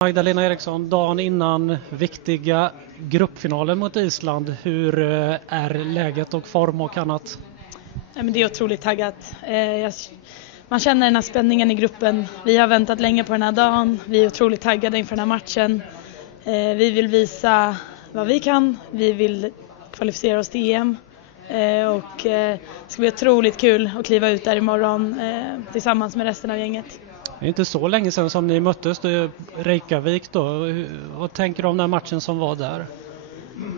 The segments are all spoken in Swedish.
Magdalena Eriksson, dagen innan viktiga gruppfinalen mot Island. Hur är läget och form och annat? Ja, men det är otroligt taggat. Man känner den här spänningen i gruppen. Vi har väntat länge på den här dagen. Vi är otroligt taggade inför den här matchen. Vi vill visa vad vi kan. Vi vill kvalificera oss till EM. Det ska bli otroligt kul att kliva ut där imorgon tillsammans med resten av gänget. Det är inte så länge sedan som ni möttes i Reykjavik då. Vad tänker du om den här matchen som var där?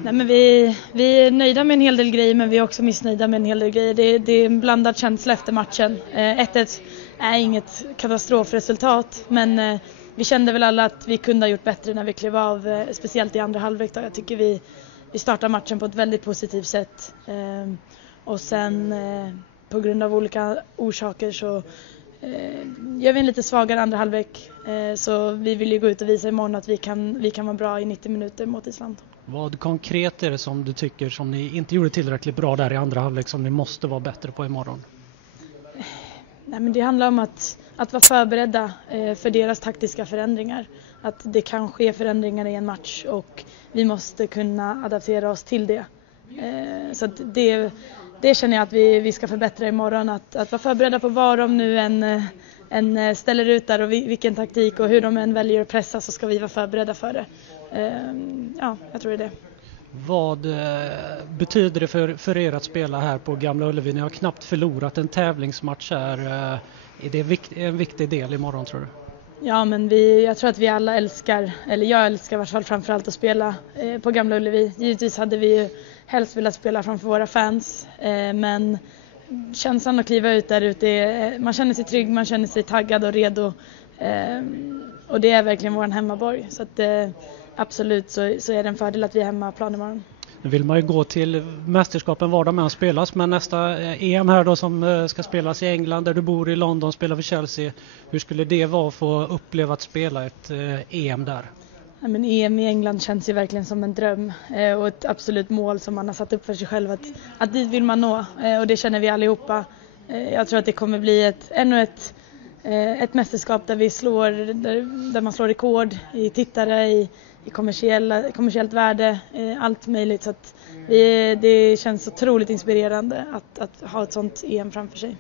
Nej, men vi är nöjda med en hel del grejer, men vi är också missnöjda med en hel del grejer. Det är en blandad känsla efter matchen. 1-1 är inget katastrofresultat, men vi kände väl alla att vi kunde ha gjort bättre när vi klev av, speciellt i andra halvlek. Jag tycker vi startar matchen på ett väldigt positivt sätt. Och sen på grund av olika orsaker så gör vi en lite svagare andra halvlek. Så vi vill ju gå ut och visa imorgon att vi kan vara bra i 90 minuter mot Island. Vad konkret är det som du tycker som ni inte gjorde tillräckligt bra där i andra halvlek som ni måste vara bättre på imorgon? Nej, men det handlar om att vara förberedda för deras taktiska förändringar. Att det kan ske förändringar i en match och vi måste kunna adaptera oss till det. Så att det känner jag att vi ska förbättra imorgon. Att vara förberedda på vad de nu än ställer ut där och vilken taktik och hur de än väljer att pressa, så ska vi vara förberedda för det. Ja, jag tror det är det. Vad betyder det för er att spela här på Gamla Ullevi? Ni har knappt förlorat en tävlingsmatch här. Är det en viktig del imorgon, tror du? Ja, men jag tror att vi alla älskar, eller jag älskar i alla fall framförallt att spela på Gamla Ullevi. Givetvis hade vi ju helst velat spela framför våra fans, men känslan att kliva ut där ute, man känner sig trygg, man känner sig taggad och redo. Och det är verkligen vår hemmaborg, så att absolut så är det en fördel att vi är hemmaplan imorgon. Nu vill man ju gå till mästerskapen var de än spelas, men nästa EM här då som ska spelas i England, där du bor i London, spelar för Chelsea. Hur skulle det vara att få uppleva att spela ett EM där? Ja, men EM i England känns ju verkligen som en dröm och ett absolut mål som man har satt upp för sig själv, att dit vill man nå, och det känner vi allihopa. Jag tror att det kommer bli ännu ett mästerskap där man slår rekord i tittare, i kommersiellt värde, allt möjligt. Så att det känns otroligt inspirerande att ha ett sånt EM framför sig.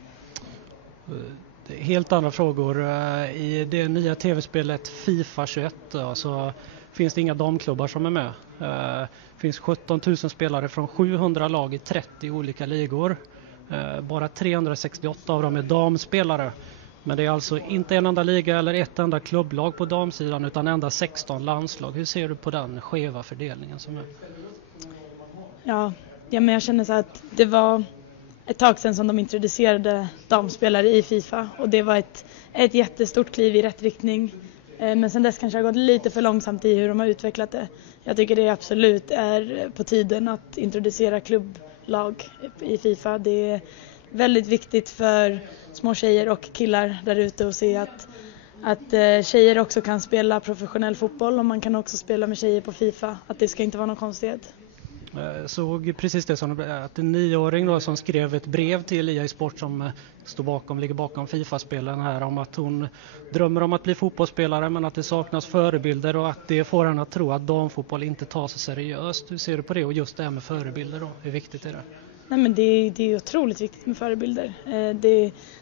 Helt andra frågor. I det nya tv-spelet FIFA 21 så finns det inga damklubbar som är med. Det finns 17 000 spelare från 700 lag i 30 olika ligor. Bara 368 av dem är damspelare. Men det är alltså inte en enda liga eller ett enda klubblag på damsidan, utan enda 16 landslag. Hur ser du på den skeva fördelningen som är? Ja, men jag känner så att det var ett tag sedan som de introducerade damspelare i FIFA. Och det var ett jättestort kliv i rätt riktning. Men sen dess kanske det har gått lite för långsamt i hur de har utvecklat det. Jag tycker det absolut är på tiden att introducera klubblag i FIFA. Det är väldigt viktigt för små tjejer och killar där ute att se att tjejer också kan spela professionell fotboll, och man kan också spela med tjejer på FIFA. Att det ska inte vara någon konstighet. Jag såg precis det som att en 9-åring då som skrev ett brev till EA Sport som ligger bakom FIFA-spelen här, om att hon drömmer om att bli fotbollsspelare men att det saknas förebilder, och att det får henne att tro att damfotboll inte tar sig seriöst. Hur ser du på det, och just det här med förebilder då? Hur viktigt är det? Nej, men det är otroligt viktigt med förebilder.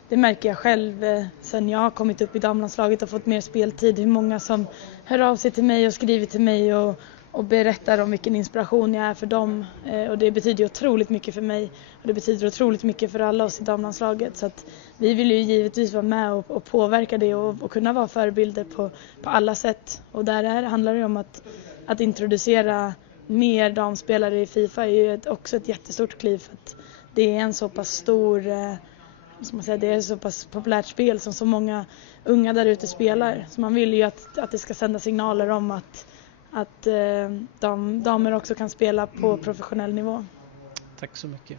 Det märker jag själv sen jag har kommit upp i damlandslaget och fått mer speltid. Hur många som hör av sig till mig och skriver till mig och berättar om vilken inspiration jag är för dem. Och det betyder otroligt mycket för mig, och det betyder otroligt mycket för alla oss i damlandslaget. Så att vi vill ju givetvis vara med och påverka det och kunna vara förebilder på alla sätt. Och där handlar det om att introducera mer damspelare i FIFA är ju också ett jättestort kliv, för att det är en så pass stor, det är så pass populärt spel som så många unga där ute spelar. Så man vill ju att det ska sända signaler om att damer också kan spela på professionell nivå. Tack så mycket.